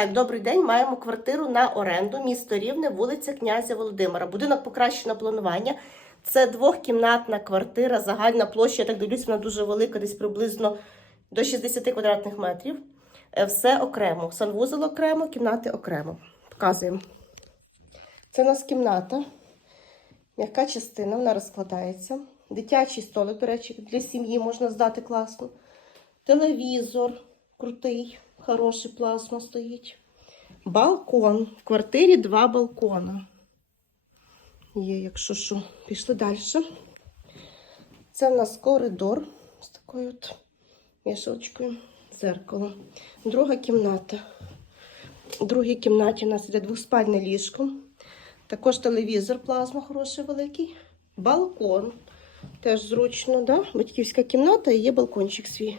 Так, добрий день. Маємо квартиру на оренду, місто Рівне, вулиця князя Володимира. Будинок покращено планування. Це двохкімнатна квартира, загальна площа, я так дивлюсь, вона дуже велика, десь приблизно до 60 квадратних метрів. Е, Все окремо. Санвузол окремо, кімнати окремо. Показуємо. Це у нас кімната. М'яка частина, вона розкладається. Дитячий столик, до речі, для сім'ї можна здати класно. Телевізор крутий, хороший, плазма стоїть. Балкон. В квартирі два балкона. Є, якщо що. Пішли далі. Це в нас коридор з такою от вішалочкою, зеркало. Друга кімната. У другій кімнаті у нас іде двоспальне ліжко. Також телевізор, плазма хороший великий. Балкон. Теж зручно, да? Батьківська кімната і є балкончик свій.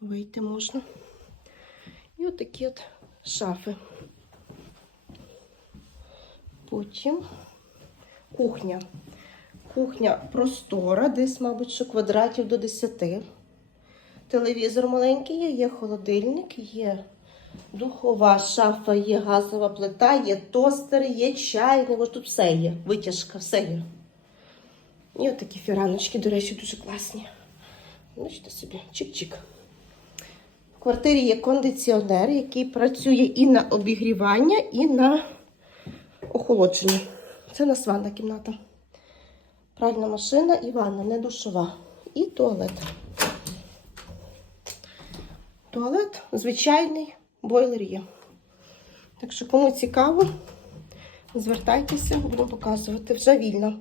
Вийти можна. І от шафи. Потім кухня. Кухня простора, десь, мабуть, що квадратів до 10. Телевізор маленький є, є холодильник, є духова шафа, є газова плита, є тостер, є чайник. Ось тут все є. Витяжка, все є. І от такі фіраночки, до речі, дуже класні. Бачите собі, чик-чик. В квартирі є кондиціонер, який працює і на обігрівання, і на охолодження. Це у нас ванна кімната. Пральна машина і ванна, не душова. І туалет. Туалет звичайний, бойлер є. Так що, кому цікаво, звертайтеся, буду показувати. Вже вільно.